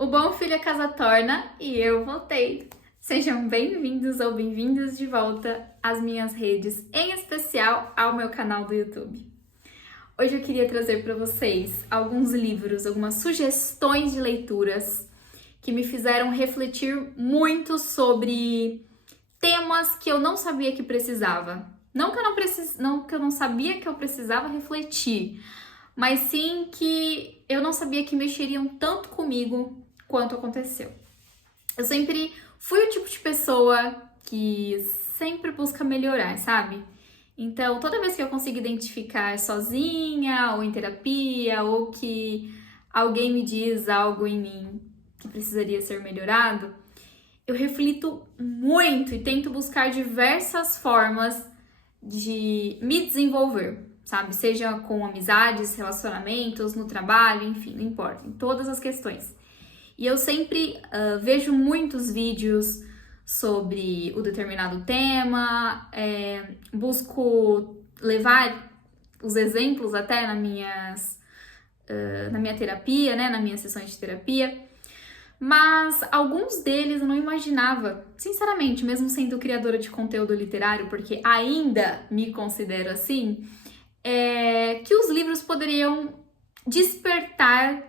O bom filho a casa torna e eu voltei. Sejam bem-vindos ou bem-vindos de volta às minhas redes, em especial ao meu canal do YouTube. Hoje eu queria trazer para vocês alguns livros, algumas sugestões de leituras que me fizeram refletir muito sobre temas que eu não sabia que precisava. Não que eu não sabia que eu precisava refletir, mas sim que eu não sabia que mexeriam tanto comigo quanto aconteceu. Eu sempre fui o tipo de pessoa que sempre busca melhorar, sabe? Então, toda vez que eu consigo identificar sozinha ou em terapia ou que alguém me diz algo em mim que precisaria ser melhorado, eu reflito muito e tento buscar diversas formas de me desenvolver, sabe? Seja com amizades, relacionamentos, no trabalho, enfim, não importa, em todas as questões. E eu sempre vejo muitos vídeos sobre o determinado tema, busco levar os exemplos até na minha terapia, né, nas minhas sessões de terapia, mas alguns deles eu não imaginava, sinceramente, mesmo sendo criadora de conteúdo literário, porque ainda me considero assim, que os livros poderiam despertar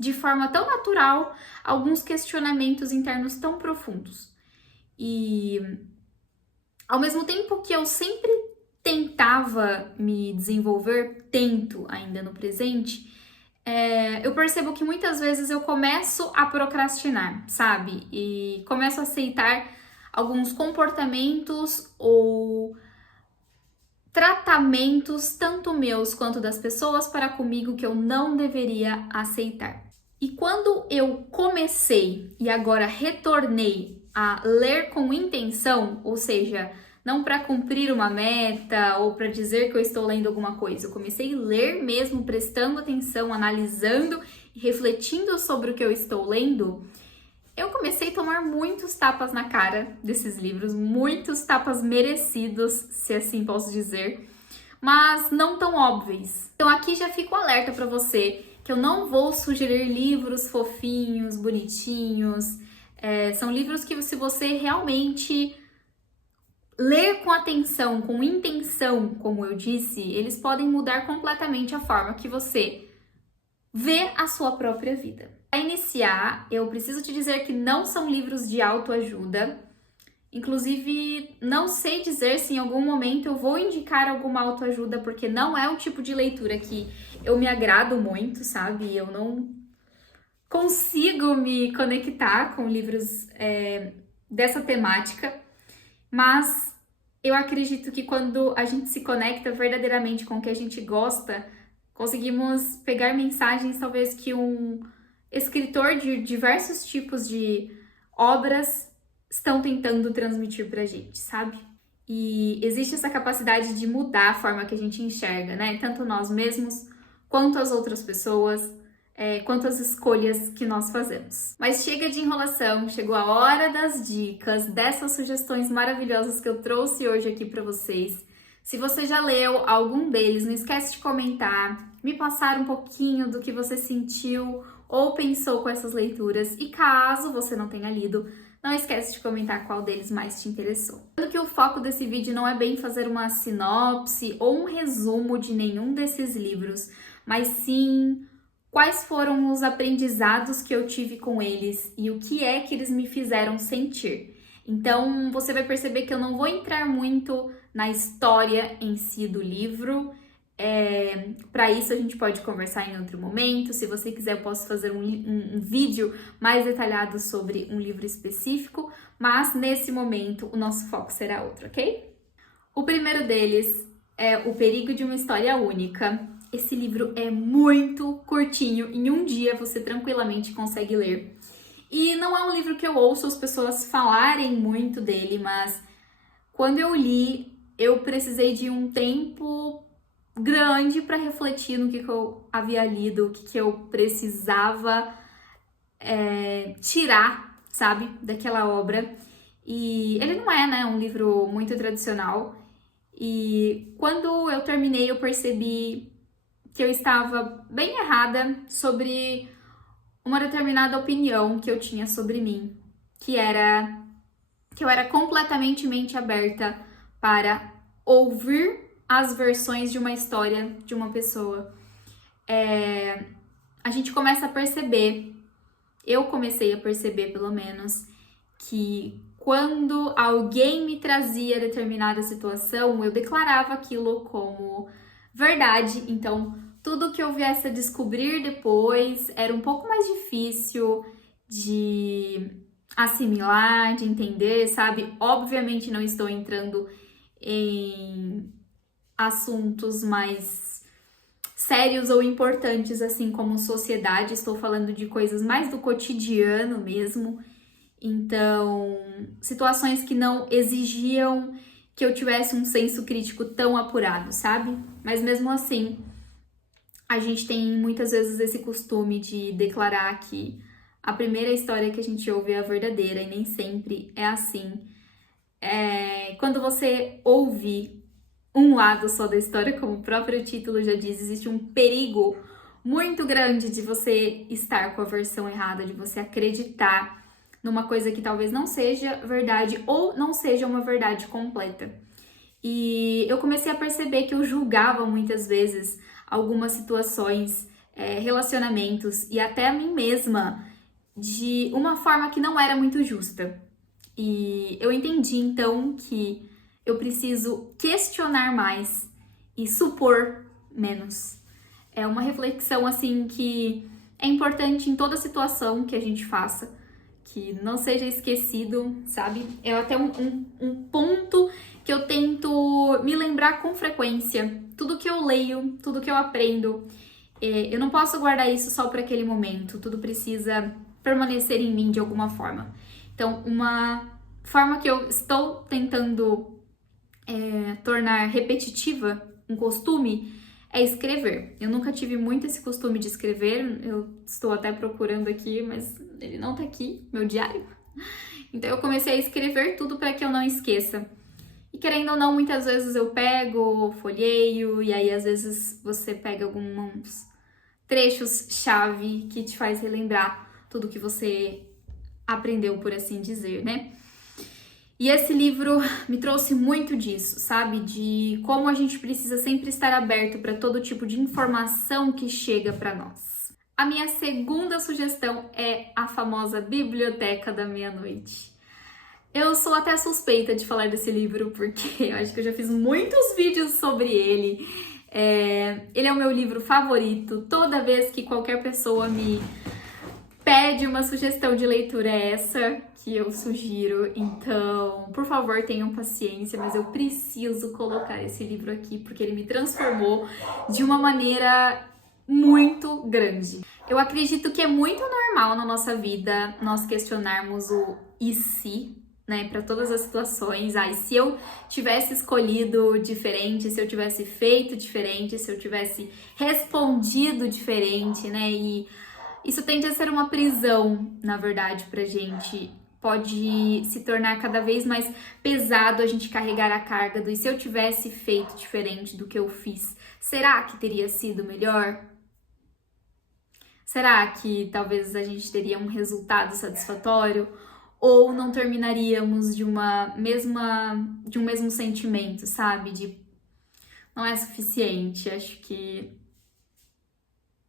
de forma tão natural alguns questionamentos internos tão profundos. E ao mesmo tempo que eu sempre tentava me desenvolver, tento ainda no presente, eu percebo que muitas vezes eu começo a procrastinar, sabe? E começo a aceitar alguns comportamentos ou tratamentos, tanto meus quanto das pessoas, para comigo que eu não deveria aceitar. E quando eu comecei e agora retornei a ler com intenção, ou seja, não para cumprir uma meta ou para dizer que eu estou lendo alguma coisa, eu comecei a ler mesmo, prestando atenção, analisando e refletindo sobre o que eu estou lendo, eu comecei a tomar muitos tapas na cara desses livros, muitos tapas merecidos, se assim posso dizer, mas não tão óbvios. Então aqui já fico alerta para você que eu não vou sugerir livros fofinhos, bonitinhos. São livros que, se você realmente ler com atenção, com intenção, como eu disse, eles podem mudar completamente a forma que você vê a sua própria vida. Para iniciar, eu preciso te dizer que não são livros de autoajuda. Inclusive, não sei dizer se em algum momento eu vou indicar alguma autoajuda, porque não é um tipo de leitura que eu me agrado muito, sabe? Eu não consigo me conectar com livros dessa temática, mas eu acredito que quando a gente se conecta verdadeiramente com o que a gente gosta, conseguimos pegar mensagens talvez que um escritor de diversos tipos de obras estão tentando transmitir pra gente, sabe? E existe essa capacidade de mudar a forma que a gente enxerga, né? Tanto nós mesmos, quanto as outras pessoas, quanto as escolhas que nós fazemos. Mas chega de enrolação, chegou a hora das dicas, dessas sugestões maravilhosas que eu trouxe hoje aqui pra vocês. Se você já leu algum deles, não esquece de comentar, me passar um pouquinho do que você sentiu ou pensou com essas leituras. E caso você não tenha lido, não esquece de comentar qual deles mais te interessou. Sendo que o foco desse vídeo não é bem fazer uma sinopse ou um resumo de nenhum desses livros, mas sim quais foram os aprendizados que eu tive com eles e o que é que eles me fizeram sentir. Então, você vai perceber que eu não vou entrar muito na história em si do livro. Para isso a gente pode conversar em outro momento. Se você quiser, eu posso fazer um vídeo mais detalhado sobre um livro específico, mas nesse momento o nosso foco será outro, ok? O primeiro deles é O Perigo de uma História Única. Esse livro é muito curtinho, em um dia você tranquilamente consegue ler. E não é um livro que eu ouço as pessoas falarem muito dele, mas quando eu li, eu precisei de um tempo grande para refletir no que eu havia lido, o que eu precisava tirar, sabe, daquela obra. E ele não é, né, um livro muito tradicional. E quando eu terminei, eu percebi que eu estava bem errada sobre uma determinada opinião que eu tinha sobre mim, que eu era completamente mente aberta para ouvir as versões de uma história de uma pessoa. A gente começa a perceber, eu comecei a perceber pelo menos, que quando alguém me trazia determinada situação, eu declarava aquilo como verdade. Então, tudo que eu viesse a descobrir depois era um pouco mais difícil de assimilar, de entender, sabe? Obviamente não estou entrando em assuntos mais sérios ou importantes, assim como sociedade, estou falando de coisas mais do cotidiano mesmo. Então, situações que não exigiam que eu tivesse um senso crítico tão apurado, sabe? Mas mesmo assim, a gente tem muitas vezes esse costume de declarar que a primeira história que a gente ouve é a verdadeira, e nem sempre é assim. Quando você ouve um lado só da história, como o próprio título já diz, existe um perigo muito grande de você estar com a versão errada, de você acreditar numa coisa que talvez não seja verdade ou não seja uma verdade completa. E eu comecei a perceber que eu julgava muitas vezes algumas situações, relacionamentos e até a mim mesma de uma forma que não era muito justa. E eu entendi então que eu preciso questionar mais e supor menos. É uma reflexão assim que é importante em toda situação que a gente faça, que não seja esquecido, sabe? É até um ponto que eu tento me lembrar com frequência. Tudo que eu leio, tudo que eu aprendo, eu não posso guardar isso só para aquele momento. Tudo precisa permanecer em mim de alguma forma. Então, uma forma que eu estou tentando tornar repetitiva, um costume, é escrever. Eu nunca tive muito esse costume de escrever, eu estou até procurando aqui, mas ele não tá aqui, meu diário. Então eu comecei a escrever tudo para que eu não esqueça. E querendo ou não, muitas vezes eu pego, folheio, e aí às vezes você pega alguns trechos-chave que te faz relembrar tudo que você aprendeu, por assim dizer, né? E esse livro me trouxe muito disso, sabe? De como a gente precisa sempre estar aberto para todo tipo de informação que chega para nós. A minha segunda sugestão é a famosa Biblioteca da Meia-Noite. Eu sou até suspeita de falar desse livro, porque eu acho que eu já fiz muitos vídeos sobre ele. Ele é o meu livro favorito. Toda vez que qualquer pessoa me pede uma sugestão de leitura, é essa que eu sugiro. Então, por favor, tenham paciência, mas eu preciso colocar esse livro aqui, porque ele me transformou de uma maneira muito grande. Eu acredito que é muito normal na nossa vida nós questionarmos o e se, né, para todas as situações. E se eu tivesse escolhido diferente, se eu tivesse feito diferente, se eu tivesse respondido diferente, né? E isso tende a ser uma prisão, na verdade, pra gente. Pode se tornar cada vez mais pesado a gente carregar a carga do e se eu tivesse feito diferente do que eu fiz, será que teria sido melhor? Será que talvez a gente teria um resultado satisfatório? Ou não terminaríamos de um mesmo sentimento, sabe? De não é suficiente, acho que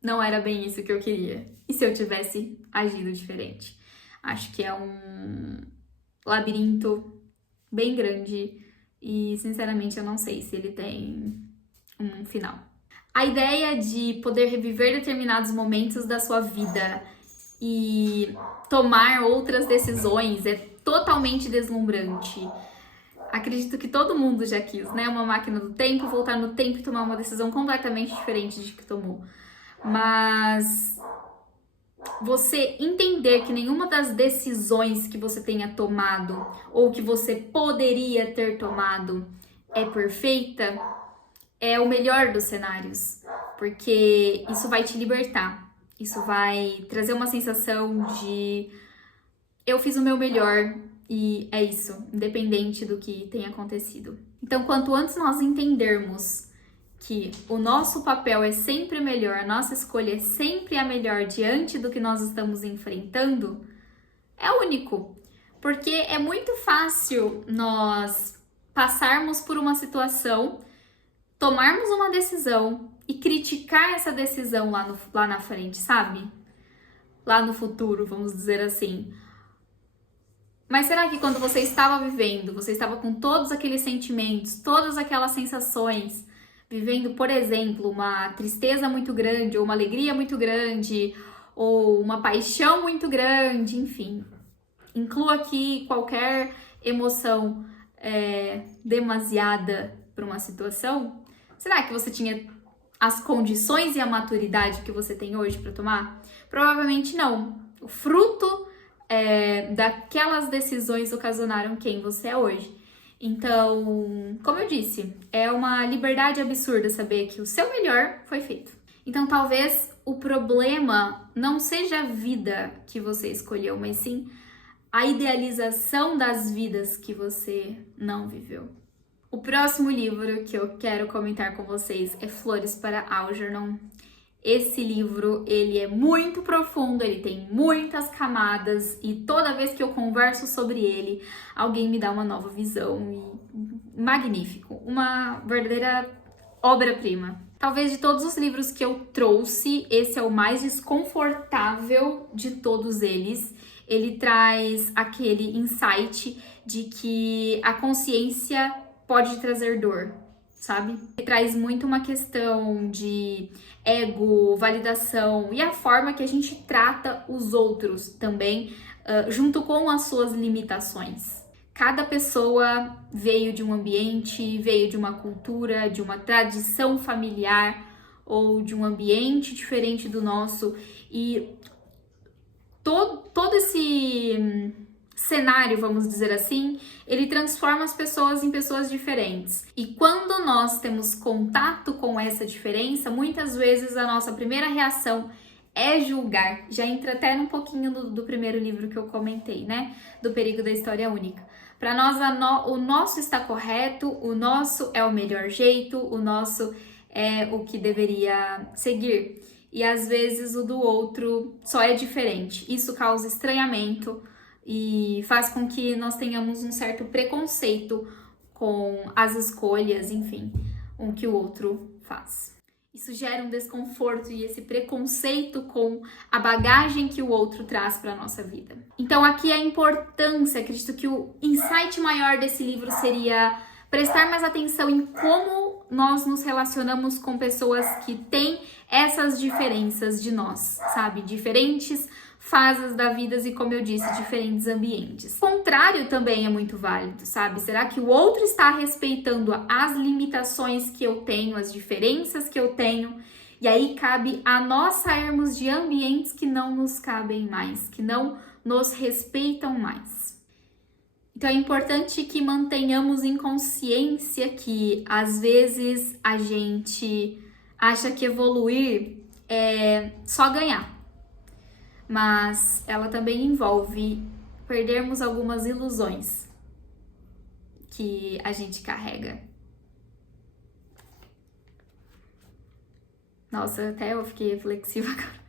não era bem isso que eu queria. E se eu tivesse agido diferente? Acho que é um labirinto bem grande e, sinceramente, eu não sei se ele tem um final. A ideia de poder reviver determinados momentos da sua vida e tomar outras decisões é totalmente deslumbrante. Acredito que todo mundo já quis, né? Uma máquina do tempo, voltar no tempo e tomar uma decisão completamente diferente de que tomou. Mas você entender que nenhuma das decisões que você tenha tomado ou que você poderia ter tomado é perfeita, é o melhor dos cenários, porque isso vai te libertar, isso vai trazer uma sensação de eu fiz o meu melhor e é isso, independente do que tenha acontecido. Então, quanto antes nós entendermos que o nosso papel é sempre melhor, a nossa escolha é sempre a melhor diante do que nós estamos enfrentando, é único. Porque é muito fácil nós passarmos por uma situação, tomarmos uma decisão e criticar essa decisão lá na frente, sabe? Lá no futuro, vamos dizer assim. Mas será que quando você estava vivendo, você estava com todos aqueles sentimentos, todas aquelas sensações, vivendo, por exemplo, uma tristeza muito grande, ou uma alegria muito grande, ou uma paixão muito grande, enfim. Inclua aqui qualquer emoção demasiada para uma situação. Será que você tinha as condições e a maturidade que você tem hoje para tomar? Provavelmente não. O fruto daquelas decisões ocasionaram quem você é hoje. Então, como eu disse, é uma liberdade absurda saber que o seu melhor foi feito. Então, talvez o problema não seja a vida que você escolheu, mas sim a idealização das vidas que você não viveu. O próximo livro que eu quero comentar com vocês é Flores para Algernon. Esse livro, ele é muito profundo, ele tem muitas camadas e toda vez que eu converso sobre ele, alguém me dá uma nova visão e magnífico, uma verdadeira obra-prima. Talvez de todos os livros que eu trouxe, esse é o mais desconfortável de todos eles. Ele traz aquele insight de que a consciência pode trazer dor, sabe? Ele traz muito uma questão de ego, validação e a forma que a gente trata os outros também, junto com as suas limitações. Cada pessoa veio de um ambiente, veio de uma cultura, de uma tradição familiar ou de um ambiente diferente do nosso e todo esse cenário, vamos dizer assim, ele transforma as pessoas em pessoas diferentes. E quando nós temos contato com essa diferença, muitas vezes a nossa primeira reação é julgar. Já entra até um pouquinho do primeiro livro que eu comentei, né? Do Perigo da História Única. Para nós, o nosso está correto, o nosso é o melhor jeito, o nosso é o que deveria seguir. E às vezes o do outro só é diferente. Isso causa estranhamento e faz com que nós tenhamos um certo preconceito com as escolhas, enfim, o que o outro faz. Isso gera um desconforto e esse preconceito com a bagagem que o outro traz para a nossa vida. Então aqui a importância, acredito que o insight maior desse livro seria prestar mais atenção em como nós nos relacionamos com pessoas que têm essas diferenças de nós, sabe? Diferentes fases da vida e, como eu disse, diferentes ambientes. O contrário também é muito válido, sabe? Será que o outro está respeitando as limitações que eu tenho, as diferenças que eu tenho? E aí cabe a nós sairmos de ambientes que não nos cabem mais, que não nos respeitam mais. Então é importante que mantenhamos em consciência que às vezes a gente acha que evoluir é só ganhar, mas ela também envolve perdermos algumas ilusões que a gente carrega. Nossa, até eu fiquei reflexiva agora.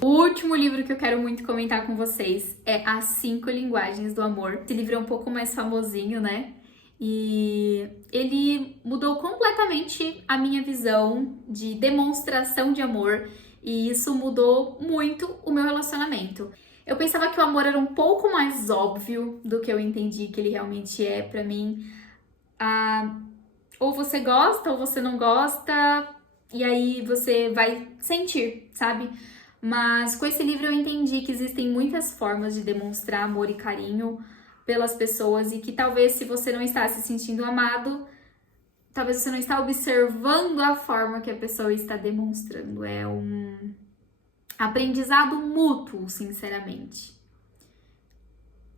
O último livro que eu quero muito comentar com vocês é As 5 Linguagens do Amor. Esse livro é um pouco mais famosinho, né? E ele mudou completamente a minha visão de demonstração de amor e isso mudou muito o meu relacionamento. Eu pensava que o amor era um pouco mais óbvio do que eu entendi que ele realmente é pra mim. Ou você gosta ou você não gosta e aí você vai sentir, sabe? Mas com esse livro eu entendi que existem muitas formas de demonstrar amor e carinho pelas pessoas e que talvez se você não está se sentindo amado, talvez você não está observando a forma que a pessoa está demonstrando. É um aprendizado mútuo, sinceramente.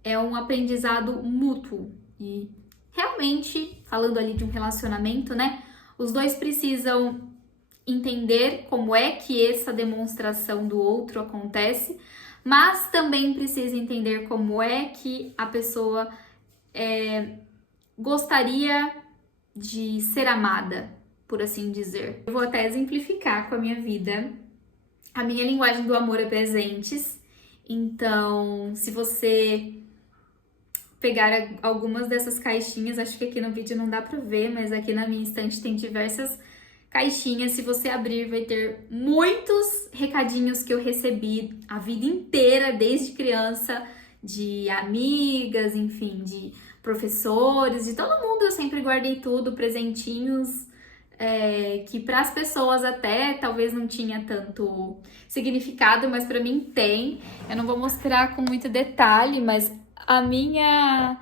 É um aprendizado mútuo e realmente, falando ali de um relacionamento, né? Os dois precisam entender como é que essa demonstração do outro acontece, mas também precisa entender como é que a pessoa gostaria de ser amada, por assim dizer. Eu vou até exemplificar com a minha vida. A minha linguagem do amor é presentes. Então, se você pegar algumas dessas caixinhas, acho que aqui no vídeo não dá pra ver, mas aqui na minha estante tem diversas caixinhas. Se você abrir, vai ter muitos recadinhos que eu recebi a vida inteira, desde criança, de amigas, enfim, de professores, de todo mundo. Eu sempre guardei tudo, presentinhos, que para as pessoas até talvez não tinha tanto significado, mas para mim tem. Eu não vou mostrar com muito detalhe, mas a minha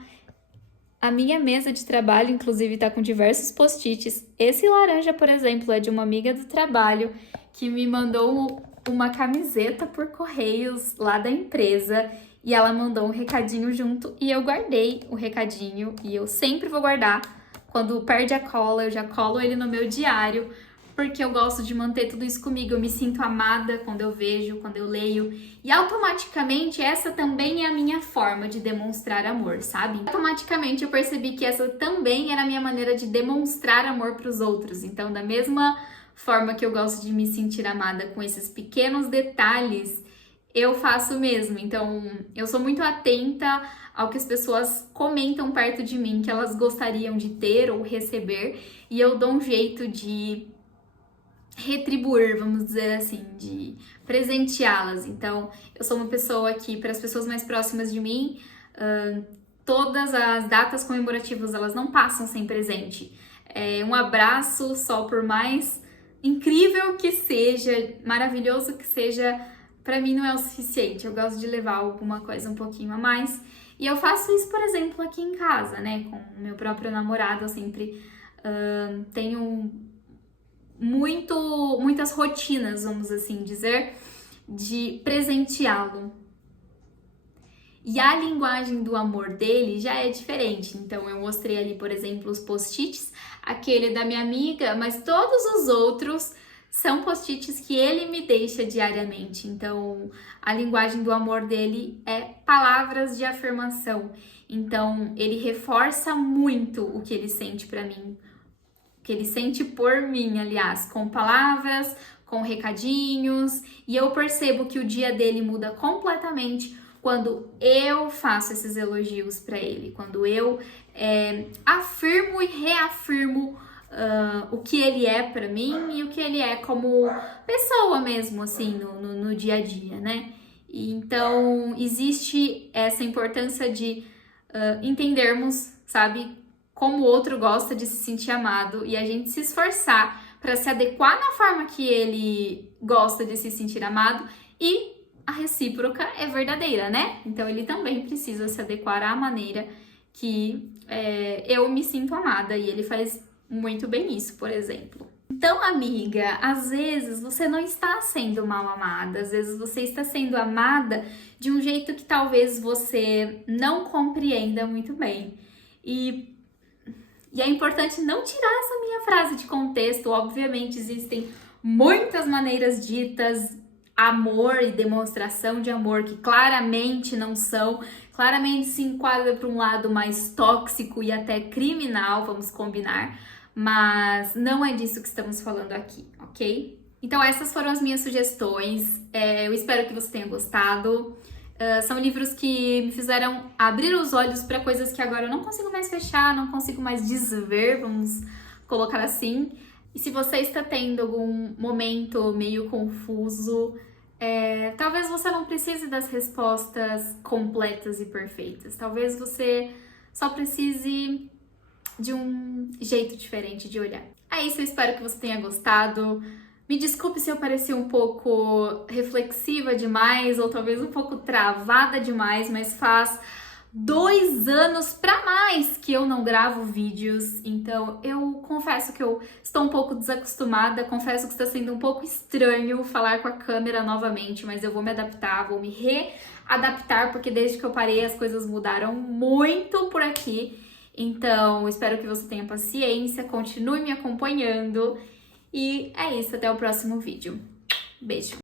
mesa de trabalho, inclusive, tá com diversos post-its. Esse laranja, por exemplo, é de uma amiga do trabalho que me mandou uma camiseta por correios lá da empresa e ela mandou um recadinho junto e eu guardei o recadinho e eu sempre vou guardar. Quando perde a cola, eu já colo ele no meu diário, porque eu gosto de manter tudo isso comigo. Eu me sinto amada quando eu vejo, quando eu leio. E automaticamente essa também é a minha forma de demonstrar amor, sabe? Automaticamente eu percebi que essa também era a minha maneira de demonstrar amor para os outros. Então, da mesma forma que eu gosto de me sentir amada com esses pequenos detalhes, eu faço mesmo. Então, eu sou muito atenta ao que as pessoas comentam perto de mim, que elas gostariam de ter ou receber. E eu dou um jeito de retribuir, vamos dizer assim, de presenteá-las. Então, eu sou uma pessoa que, para as pessoas mais próximas de mim, todas as datas comemorativas, elas não passam sem presente. Um abraço, só por mais incrível que seja, maravilhoso que seja, para mim não é o suficiente. Eu gosto de levar alguma coisa um pouquinho a mais. E eu faço isso, por exemplo, aqui em casa, né? Com o meu próprio namorado, eu sempre tenho muitas rotinas, vamos assim dizer, de presenteá-lo. E a linguagem do amor dele já é diferente. Então, eu mostrei ali, por exemplo, os post-its, aquele da minha amiga, mas todos os outros são post-its que ele me deixa diariamente. Então, a linguagem do amor dele é palavras de afirmação. Então, ele reforça muito o que ele sente pra mim, que ele sente por mim, aliás, com palavras, com recadinhos, e eu percebo que o dia dele muda completamente quando eu faço esses elogios para ele, quando eu afirmo e reafirmo o que ele é para mim e o que ele é como pessoa mesmo, assim, no dia a dia, né? E então, existe essa importância de entendermos, sabe, como o outro gosta de se sentir amado e a gente se esforçar para se adequar na forma que ele gosta de se sentir amado e a recíproca é verdadeira, né? Então ele também precisa se adequar à maneira que eu me sinto amada e ele faz muito bem isso, por exemplo. Então, amiga, às vezes você não está sendo mal amada, às vezes você está sendo amada de um jeito que talvez você não compreenda muito bem. E é importante não tirar essa minha frase de contexto. Obviamente, existem muitas maneiras ditas, amor e demonstração de amor, que claramente não são, claramente se enquadra para um lado mais tóxico e até criminal, vamos combinar, mas não é disso que estamos falando aqui, ok? Então, essas foram as minhas sugestões. Eu espero que você tenha gostado. São livros que me fizeram abrir os olhos para coisas que agora eu não consigo mais fechar, não consigo mais desver, vamos colocar assim. E se você está tendo algum momento meio confuso, talvez você não precise das respostas completas e perfeitas. Talvez você só precise de um jeito diferente de olhar. É isso, eu espero que você tenha gostado. Me desculpe se eu pareci um pouco reflexiva demais ou talvez um pouco travada demais, mas faz 2 anos pra mais que eu não gravo vídeos, então eu confesso que eu estou um pouco desacostumada, confesso que está sendo um pouco estranho falar com a câmera novamente, mas eu vou me adaptar, vou me readaptar, porque desde que eu parei as coisas mudaram muito por aqui, então espero que você tenha paciência, continue me acompanhando. E é isso, até o próximo vídeo. Beijo!